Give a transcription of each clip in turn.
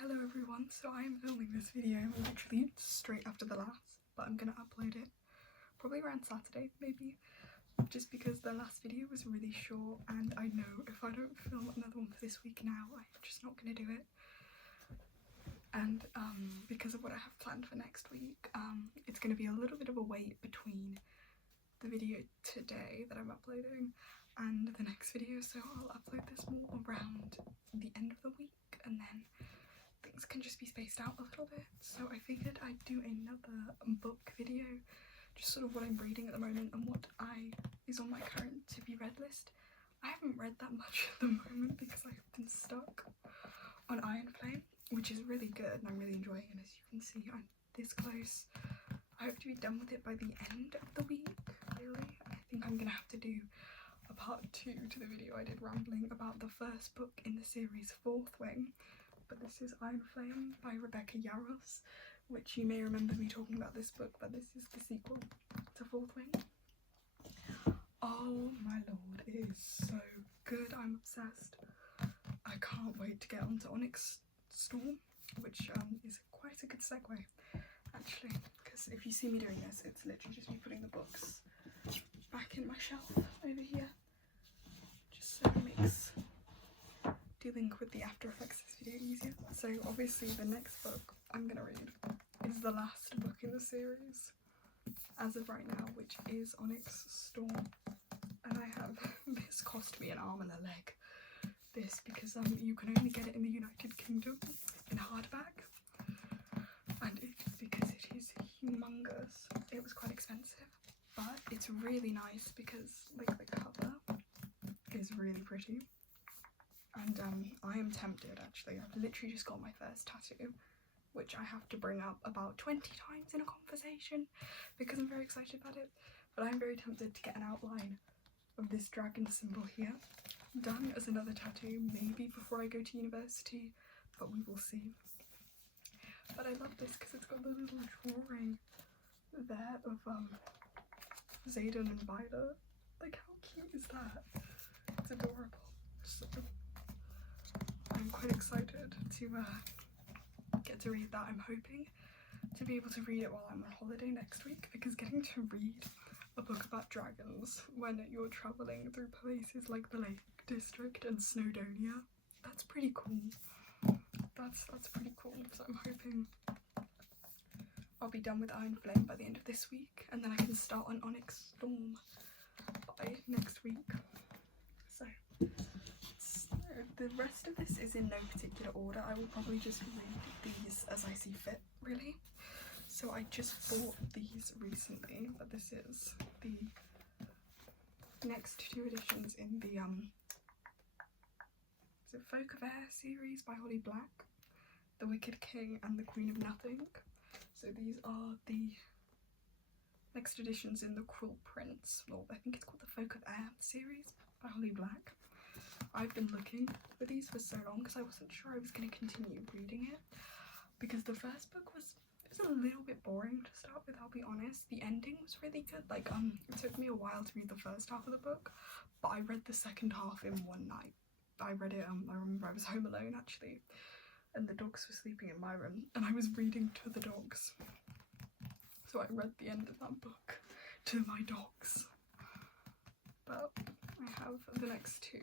Hello everyone, so I am filming this video literally straight after the last, but I'm gonna upload it probably around Saturday maybe, just because the last video was really short and I know if I don't film another one for this week now, I'm just not gonna do it. And because of what I have planned for next week, it's gonna be a little bit of a wait between the video today that I'm uploading and the next video, so I'll upload this more around the end of the week and then things can just be spaced out a little bit. So I figured I'd do another book video, just sort of what I'm reading at the moment and what is on my current to be read list. I haven't read that much at the moment because I've been stuck on Iron Flame, which is really good and I'm really enjoying it. As you can see, I'm this close. I hope to be done with it by the end of the week, really. I think I'm gonna have to do a part 2 to the video I did rambling about the first book in the series, Fourth Wing. But this is Iron Flame by Rebecca Yarros, which you may remember me talking about this book, but this is the sequel to Fourth Wing. Oh my lord, it is so good. I'm obsessed. I can't wait to get onto Onyx Storm, which is quite a good segue actually, because if you see me doing this, it's literally just me putting the books back in my shelf over here, just so it makes dealing with the after effects of this video easier. So obviously the next book I'm gonna read is the last book in the series as of right now, which is Onyx Storm, and I have this cost me an arm and a leg, this because you can only get it in the United Kingdom in hardback, and it's because it is humongous. It was quite expensive, but it's really nice because like the cover is really pretty. And I am tempted actually. I've literally just got my first tattoo, which I have to bring up about 20 times in a conversation because I'm very excited about it. But I'm very tempted to get an outline of this dragon symbol here done as another tattoo, maybe before I go to university, but we will see. But I love this because it's got the little drawing there of Xaden and Violet. Like, how cute is that? It's adorable. So I'm quite excited to get to read that. I'm hoping to be able to read it while I'm on holiday next week, because getting to read a book about dragons when you're travelling through places like the Lake District and Snowdonia, that's pretty cool. That's pretty cool. So I'm hoping I'll be done with Iron Flame by the end of this week, and then I can start on Onyx Storm by next week. So the rest of this is in no particular order. I will probably just read these as I see fit, really. So I just bought these recently, but this is the next 2 editions in the is it Folk of Air series by Holly Black, The Wicked King and the Queen of Nothing. So these are the next editions in the Cruel Prince, or I think it's called the Folk of Air series by Holly Black. I've been looking for these for so long because I wasn't sure I was going to continue reading it, because the first book was a little bit boring to start with, I'll be honest. The ending was really good. Like it took me a while to read the first half of the book, but I read the second half in one night. I read it, I remember I was home alone actually, and the dogs were sleeping in my room and I was reading to the dogs. So I read the end of that book to my dogs. But I have the next 2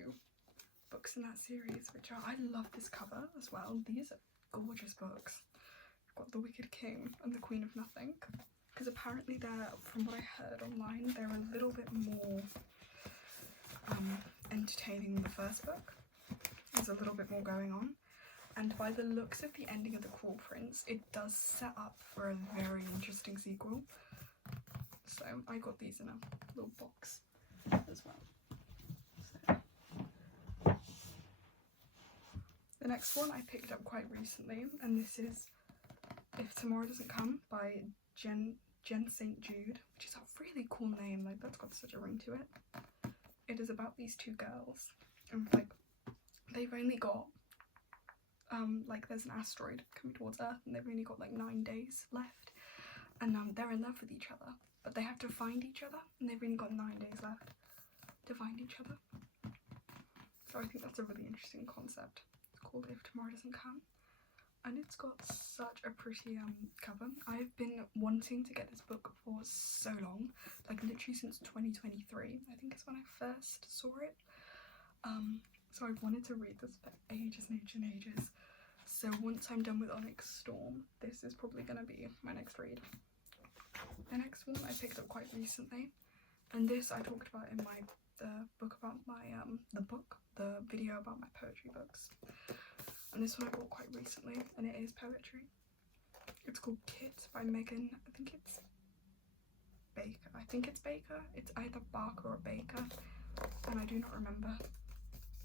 books in that series, which are, I love this cover as well. These are gorgeous books. I've got The Wicked King and the Queen of Nothing, because apparently they're, from what I heard online, they're a little bit more entertaining than the first book. There's a little bit more going on, and by the looks of the ending of The Cruel Prince, it does set up for a very interesting sequel. So I got these in a little box as well. The next one I picked up quite recently, and this is If Tomorrow Doesn't Come by Jen St. Jude, which is a really cool name. Like, that's got such a ring to it. It is about these 2 girls, and like they've only got like there's an asteroid coming towards Earth, and they've only got like 9 days left, and they're in love with each other, but they have to find each other, and they've only got 9 days left to find each other. So I think that's a really interesting concept. It's called If Tomorrow Doesn't Come. and it's got such a pretty cover. I've been wanting to get this book for so long, like literally since 2023. I think it's when I first saw it. So I've wanted to read this for ages and ages and ages. So once I'm done with Onyx Storm, this is probably going to be my next read. The next one I picked up quite recently, and this I talked about in my the video about my poetry books. And this one I bought quite recently, and it is poetry. It's called Kit by Megan. I think it's Baker. It's either Barker or Baker, and I do not remember.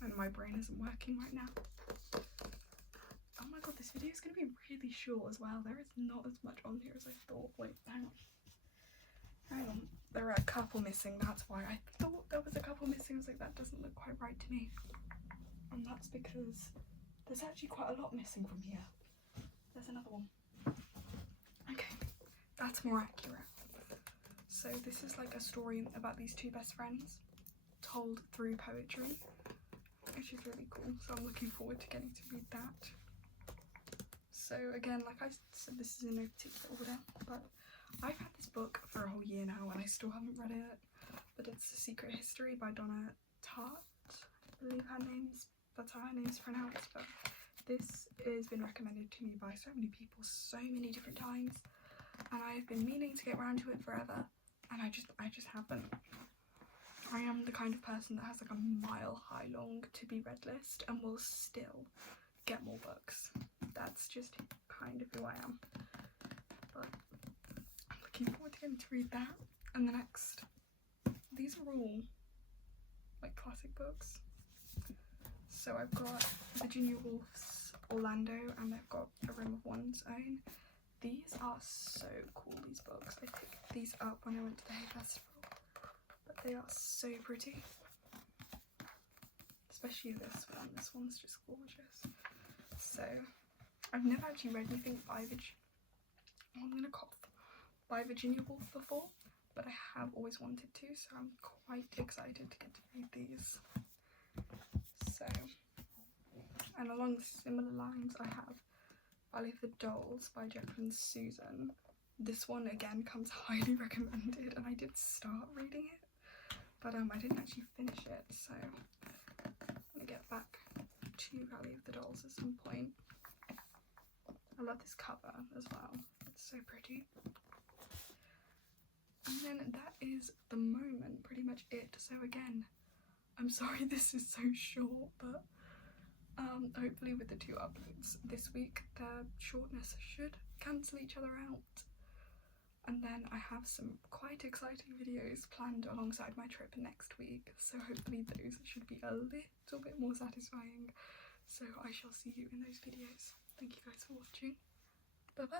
And my brain isn't working right now. Oh my god, this video is going to be really short as well. There is not as much on here as I thought. Wait, hang on. There are a couple missing, that's why. I thought there was a couple missing. I was like, that doesn't look quite right to me. And that's because there's actually quite a lot missing from here. There's another one. Okay, that's more accurate. So this is like a story about these two best friends told through poetry, which is really cool. So I'm looking forward to getting to read that. So again, like I said, this is in no particular order, but I've had this book for a whole year now and I still haven't read it. But it's The Secret History by Donna Tartt. I believe that's how her name's pronounced. But this has been recommended to me by so many people so many different times, and I've been meaning to get around to it forever, and I just haven't. I am the kind of person that has like a mile high long to be read list and will still get more books. That's just kind of who I am. But I'm looking forward to getting to read that. And the next, these are all like classic books. So I've got Virginia Woolf's Orlando, and I've got A Room of One's Own. These are so cool, these books. I picked these up when I went to the Hay Festival, but they are so pretty. Especially this one. This one's just gorgeous. So I've never actually read anything by Virginia Woolf before, but I have always wanted to, so I'm quite excited to get to read these. So, and along similar lines, I have Valley of the Dolls by Jacqueline Susan. This one again comes highly recommended, and I did start reading it, but I didn't actually finish it, so I'm gonna get back to Valley of the Dolls at some point. I love this cover as well, it's so pretty. And then that is the moment pretty much it. So again, I'm sorry this is so short, but hopefully with the 2 uploads this week, the shortness should cancel each other out. And then I have some quite exciting videos planned alongside my trip next week, so hopefully those should be a little bit more satisfying. So I shall see you in those videos. Thank you guys for watching. Bye bye.